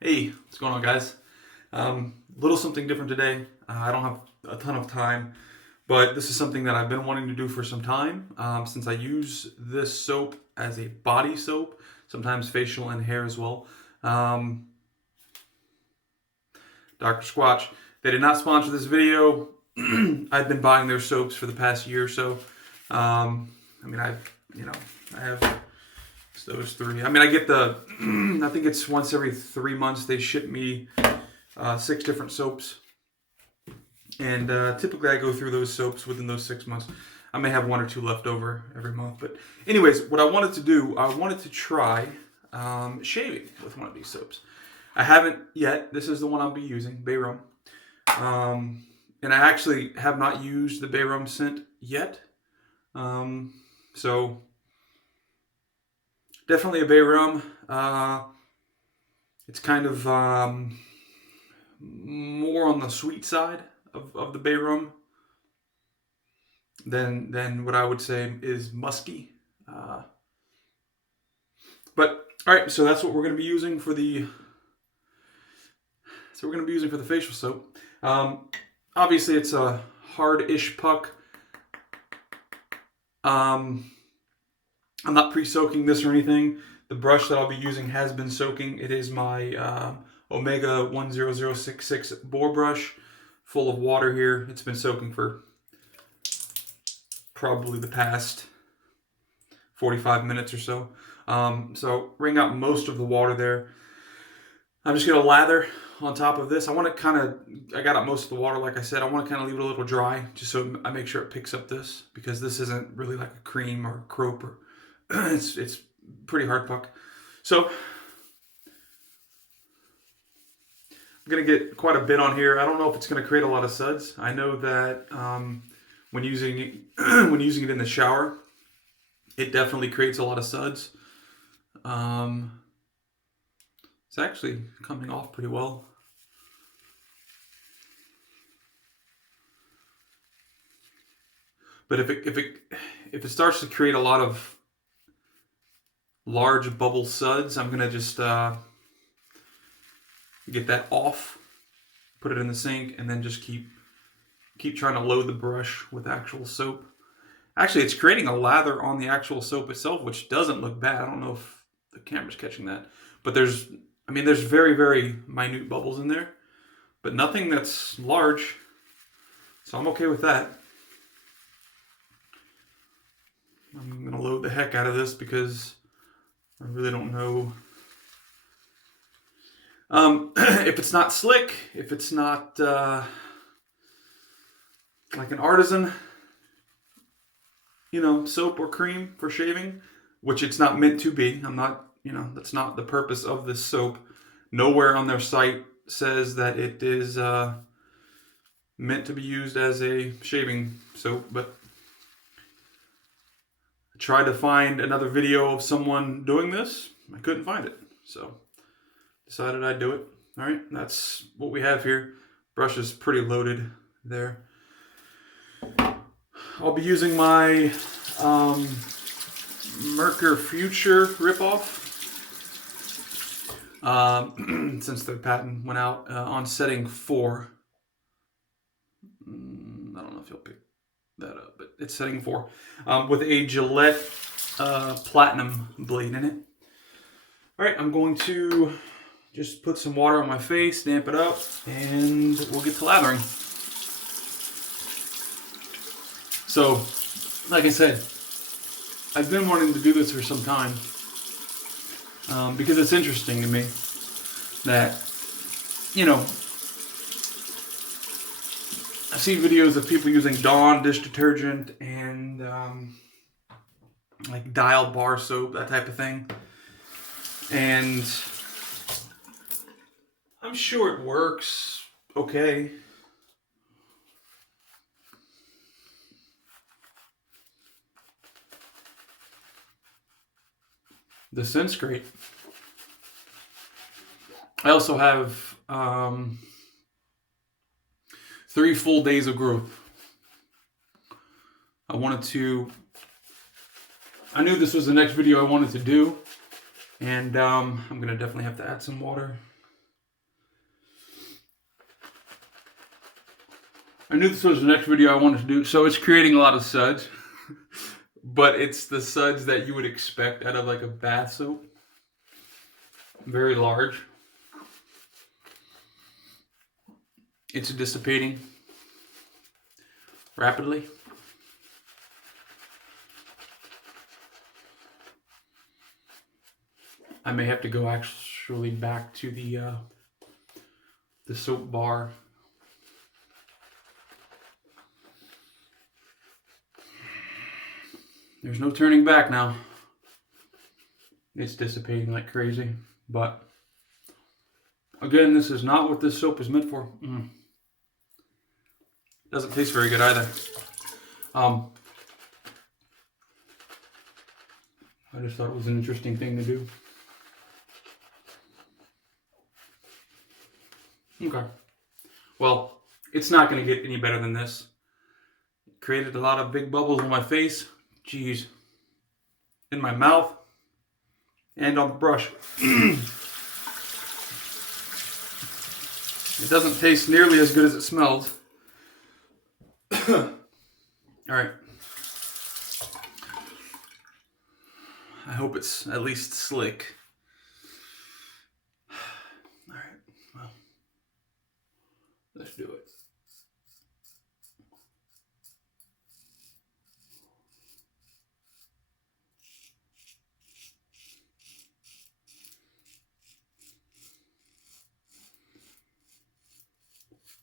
Hey, what's going on, guys? Little something different today. I don't have a ton of time, but this is something that I've been wanting to do for some time. Since I use this soap as a body soap, sometimes facial and hair as well. Um, Dr. Squatch. They did not sponsor this video. I've been buying their soaps for the past year or so. I have those three. I get the, I think it's once every 3 months they ship me 6 different soaps. And typically I go through those soaps within those 6 months. I may have 1 or 2 left over every month. But anyways, what I wanted to do, I wanted to try shaving with one of these soaps. I haven't yet. This is the one I'll be using, Bay Rum. And I actually have not used the Bay Rum scent yet. So definitely a Bay Rum. It's kind of more on the sweet side of the Bay Rum than what I would say is musky. But all right, so that's what we're going to be using for the. So we're going to be using for the facial soap. Obviously, it's a hard-ish puck. I'm not pre-soaking this or anything. The brush that I'll be using has been soaking. It is my Omega 10066 boar brush, full of water here. It's been soaking for probably the past 45 minutes or so. So wring out most of the water there. I'm just going to lather on top of this. I got out most of the water, like I said. I want to kind of leave it a little dry, just so I make sure it picks up this, because this isn't really like a cream or a crope, or it's pretty hard puck. So I'm going to get quite a bit on here. I don't know if it's going to create a lot of suds. I know that when using it, when using it in the shower, it definitely creates a lot of suds. It's actually coming off pretty well. But if it starts to create a lot of large bubble suds, I'm gonna just get that off, put it in the sink, and then just keep trying to load the brush with actual soap. Actually, it's creating a lather on the actual soap itself, which doesn't look bad. I don't know if the camera's catching that, but there's very, very minute bubbles in there, but nothing that's large, so I'm okay with that. I'm gonna load the heck out of this because I really don't know if it's not slick, if it's not like an artisan, soap or cream for shaving, which it's not meant to be. That's not the purpose of this soap. Nowhere on their site says that it is meant to be used as a shaving soap, but I tried to find another video of someone doing this. I couldn't find it, so decided I'd do it. All right, that's what we have here. Brush is pretty loaded there. I'll be using my Merkur Future ripoff. Since the patent went out on setting 4. I don't know if you'll pick that up, but it's setting 4 with a Gillette Platinum blade in it. All right, I'm going to just put some water on my face, damp it up, and we'll get to lathering. So, like I said, I've been wanting to do this for some time because it's interesting to me that, I see videos of people using Dawn dish detergent and like Dial bar soap, that type of thing. And I'm sure it works okay. The scent's great. I also have 3 full days of growth. I knew this was the next video I wanted to do, and I'm gonna definitely have to add some water. I knew this was the next video I wanted to do. So it's creating a lot of suds, but it's the suds that you would expect out of like a bath soap. Very large. It's dissipating rapidly. I may have to go actually back to the soap bar. There's no turning back now. It's dissipating like crazy, but again, this is not what this soap is meant for. Doesn't taste very good either. I just thought it was an interesting thing to do. Okay. Well, it's not going to get any better than this. It created a lot of big bubbles on my face. Jeez. In my mouth. And on the brush. It doesn't taste nearly as good as it smells. Alright. I hope it's at least slick. Alright, well. Let's do it.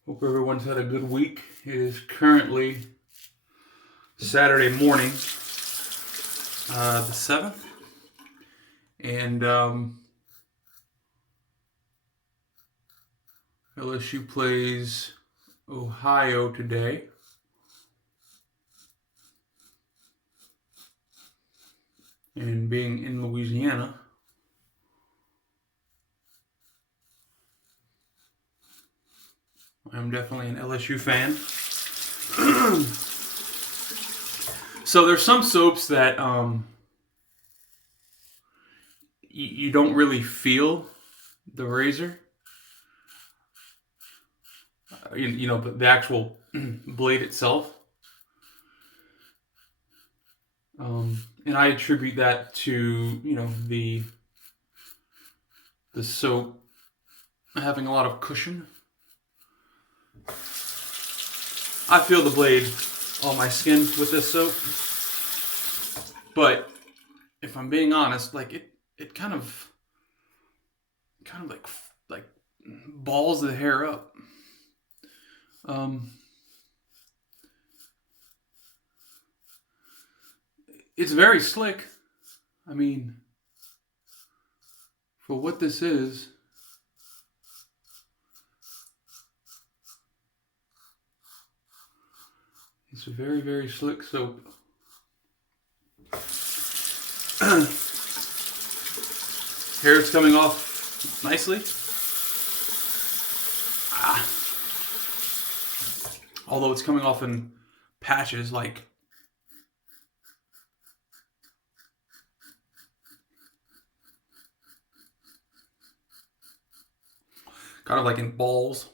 Hope everyone's had a good week. It is currently Saturday morning, the 7th. And LSU plays Ohio today. And being in Louisiana, I'm definitely an LSU fan. So there's some soaps that you don't really feel the razor. You know, the actual blade itself. And I attribute that to, you know, the soap having a lot of cushion. I feel the blade on my skin with this soap, but if I'm being honest, like it kind of like balls the hair up. It's very slick. I mean, for what this is, it's a very, very slick soap. Hair's coming off nicely. Although it's coming off in patches, like kind of like in balls.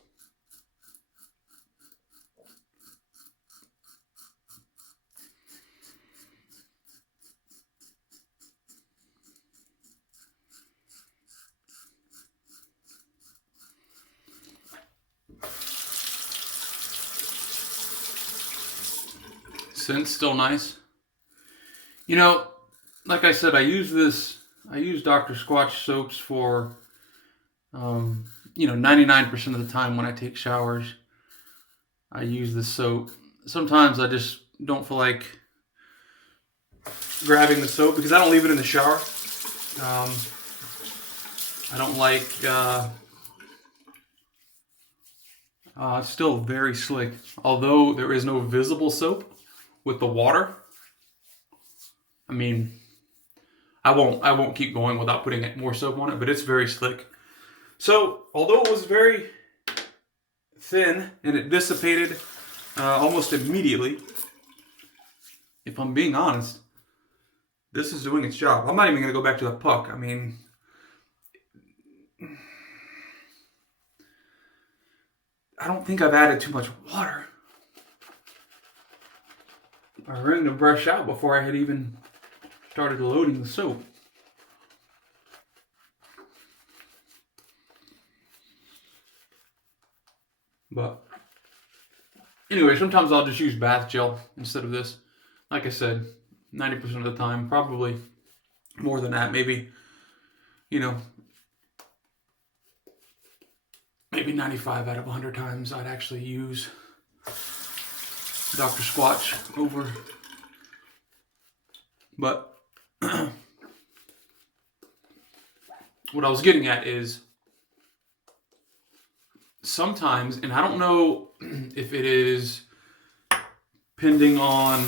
Scent's still nice. You know, like I said, I use Dr. Squatch soaps for, you know, 99% of the time when I take showers. I use the soap. Sometimes I just don't feel like grabbing the soap because I don't leave it in the shower. I don't like, it's still very slick. Although there is no visible soap with the water. I mean, I won't keep going without putting more soap on it, but it's very slick. So, although it was very thin and it dissipated almost immediately, if I'm being honest, this is doing its job. I'm not even going to go back to the puck. I mean, I don't think I've added too much water. I ran the brush out before I had even started loading the soap. But anyway, sometimes I'll just use bath gel instead of this. Like I said, 90% of the time, probably more than that, maybe, you know, maybe 95 out of 100 times I'd actually use Dr. Squatch over. But what I was getting at is sometimes, and I don't know if it is pending on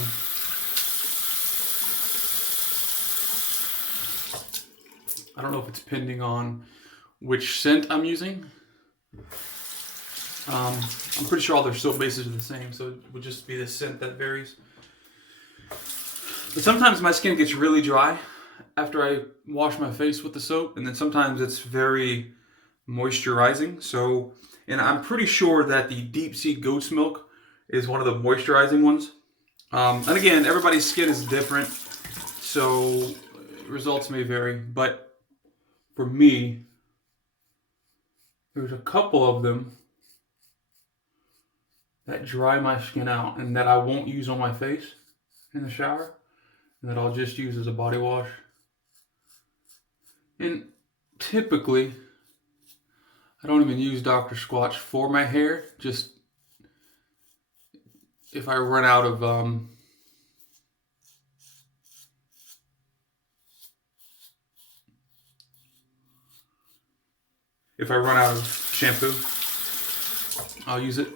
which scent I'm using. I'm pretty sure all their soap bases are the same, so it would just be the scent that varies. But sometimes my skin gets really dry after I wash my face with the soap, and then sometimes it's very moisturizing. So, and I'm pretty sure that the deep sea goat's milk is one of the moisturizing ones. And again, everybody's skin is different, so results may vary. But for me, there's a couple of them that dry my skin out and that I won't use on my face in the shower, and that I'll just use as a body wash. And typically, I don't even use Dr. Squatch for my hair, just if I run out of shampoo, I'll use it.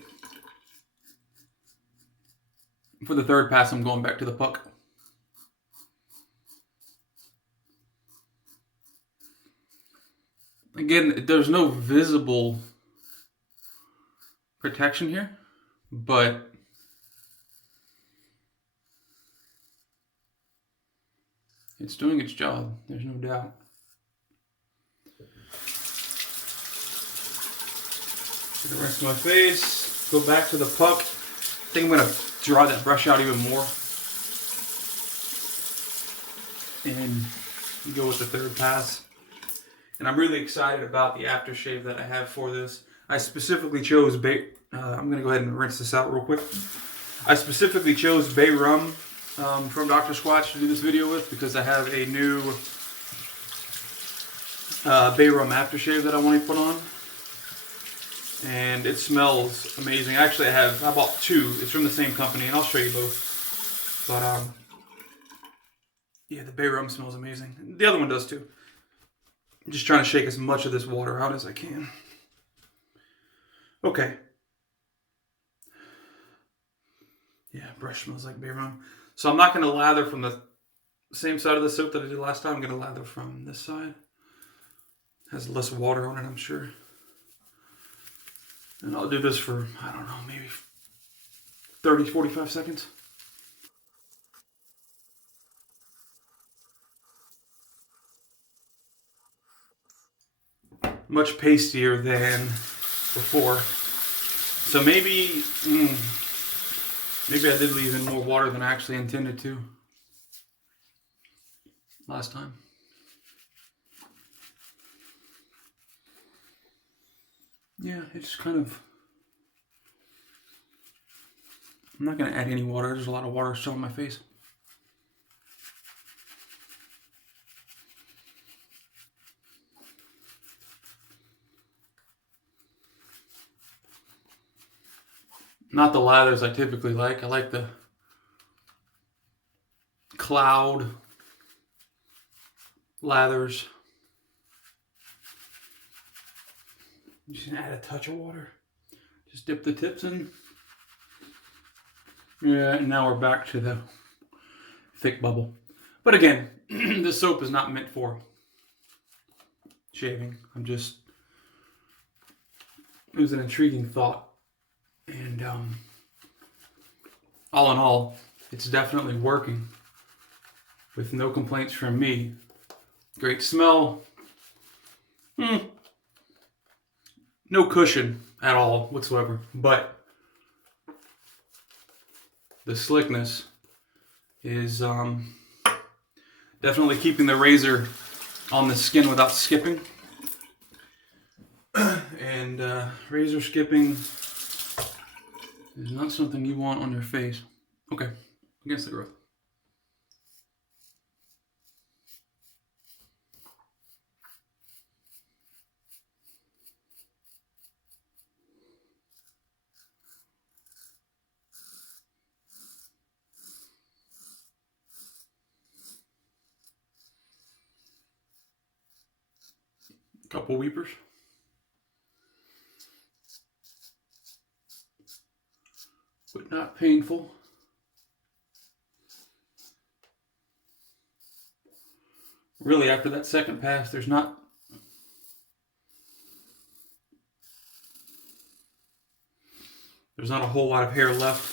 For the third pass, I'm going back to the puck. Again, there's no visible protection here, but it's doing its job. There's no doubt. Get the rest of my face. Go back to the puck. I think I'm going to draw that brush out even more. And go with the third pass. And I'm really excited about the aftershave that I have for this. I specifically chose I'm going to go ahead and rinse this out real quick. I specifically chose Bay Rum from Dr. Squatch to do this video with because I have a new Bay Rum aftershave that I want to put on. And it smells amazing. Actually, I bought two. It's from the same company, and I'll show you both. But yeah, the Bay Rum smells amazing. The other one does too. I'm just trying to shake as much of this water out as I can. Okay. Yeah, brush smells like Bay Rum. So I'm not going to lather from the same side of the soap that I did last time. I'm going to lather from this side. Has less water on it, I'm sure. And I'll do this for, I don't know, maybe 30, 45 seconds. Much pastier than before. So maybe I did leave in more water than I actually intended to last time. Yeah, it's kind of... I'm not going to add any water. There's a lot of water still on my face. Not the lathers I typically like. I like the cloud lathers. Just gonna add a touch of water. Just dip the tips in. Yeah, and now we're back to the thick bubble. But again, this soap is not meant for shaving. It was an intriguing thought. And all in all, it's definitely working with no complaints from me. Great smell. No cushion at all whatsoever, but the slickness is definitely keeping the razor on the skin without skipping. And razor skipping is not something you want on your face. Okay, against the growth. Couple weepers. But not painful. Really, after that second pass, there's not a whole lot of hair left.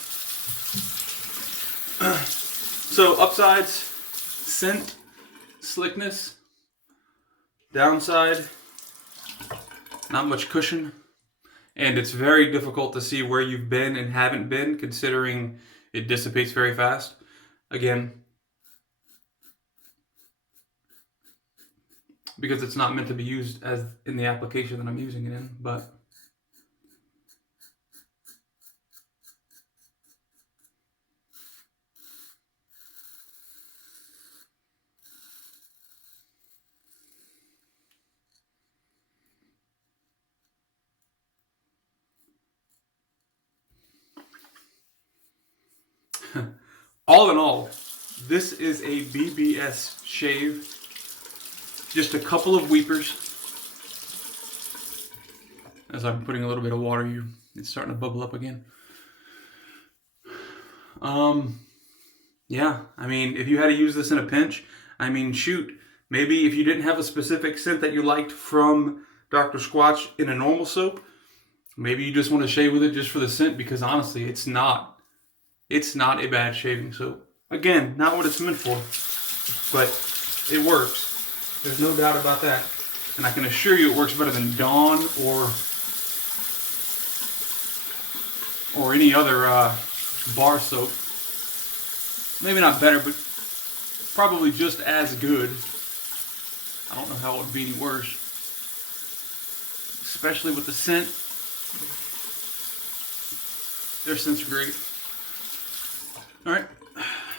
So upsides, scent, slickness. Downside, not much cushion. And it's very difficult to see where you've been and haven't been, considering it dissipates very fast. Again, because it's not meant to be used as in the application that I'm using it in, but all in all, this is a BBS shave. Just a couple of weepers. As I'm putting a little bit of water, it's starting to bubble up again. Yeah, I mean, if you had to use this in a pinch, I mean, shoot, maybe if you didn't have a specific scent that you liked from Dr. Squatch in a normal soap, maybe you just want to shave with it just for the scent, because honestly, it's not a bad shaving soap. Again, not what it's meant for, but it works. There's no doubt about that. And I can assure you it works better than Dawn or any other bar soap. Maybe not better, but probably just as good. I don't know how it would be any worse. Especially with the scent. Their scents are great. Alright,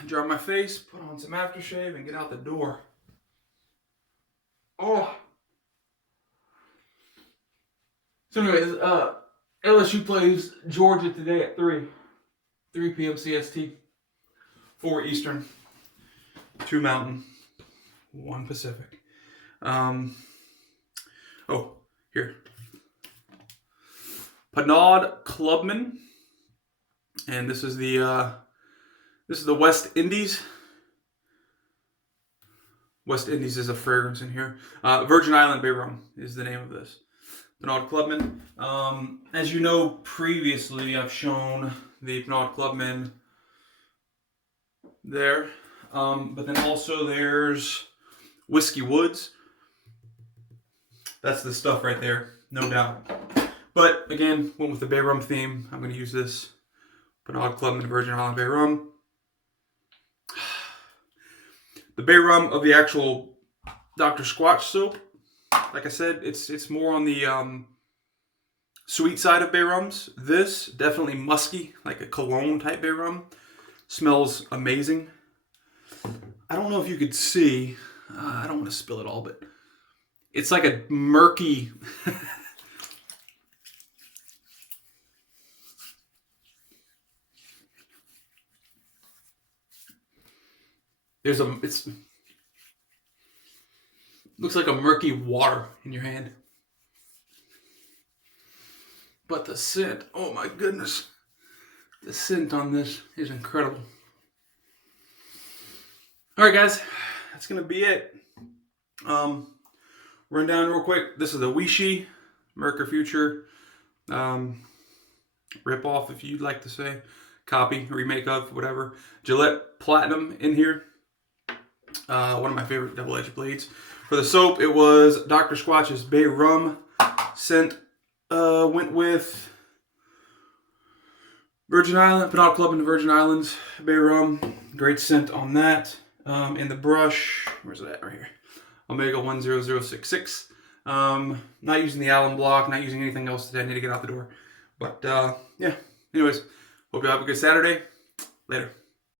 dry my face, put on some aftershave, and get out the door. Oh. So anyways, LSU plays Georgia today at 3 p.m. CST, 4 Eastern, 2 Mountain, 1 Pacific. Oh, here. Panad Clubman, and this is the West Indies. West Indies is a fragrance in here. Virgin Island Bay Rum is the name of this. Panad Clubman. As you know, previously I've shown the Panad Clubman there. But then also there's Whiskey Woods. That's the stuff right there, no doubt. But again, went with the Bay Rum theme. I'm going to use this Panad Clubman Virgin Island Bay Rum. The Bay Rum of the actual Dr. Squatch soap, like I said, it's more on the sweet side of Bay Rums. This, definitely musky, like a cologne type Bay Rum. Smells amazing. I don't know if you could see, I don't want to spill it all, but it's like a murky... looks like a murky water in your hand. But the scent, oh my goodness. The scent on this is incredible. Alright guys, that's going to be it. Run down real quick. This is the Weishi Merkur Future rip-off, if you'd like to say. Copy, remake of, whatever. Gillette Platinum in here. One of my favorite double-edged blades. For the soap, it was Dr. Squatch's Bay Rum scent. Went with Virgin Island, Pinot Club in the Virgin Islands, Bay Rum, great scent on that. And the brush, where's it at? Right here. Omega 10066. Not using the alum block, not using anything else today. I need to get out the door. But yeah, anyways, hope you have a good Saturday. Later.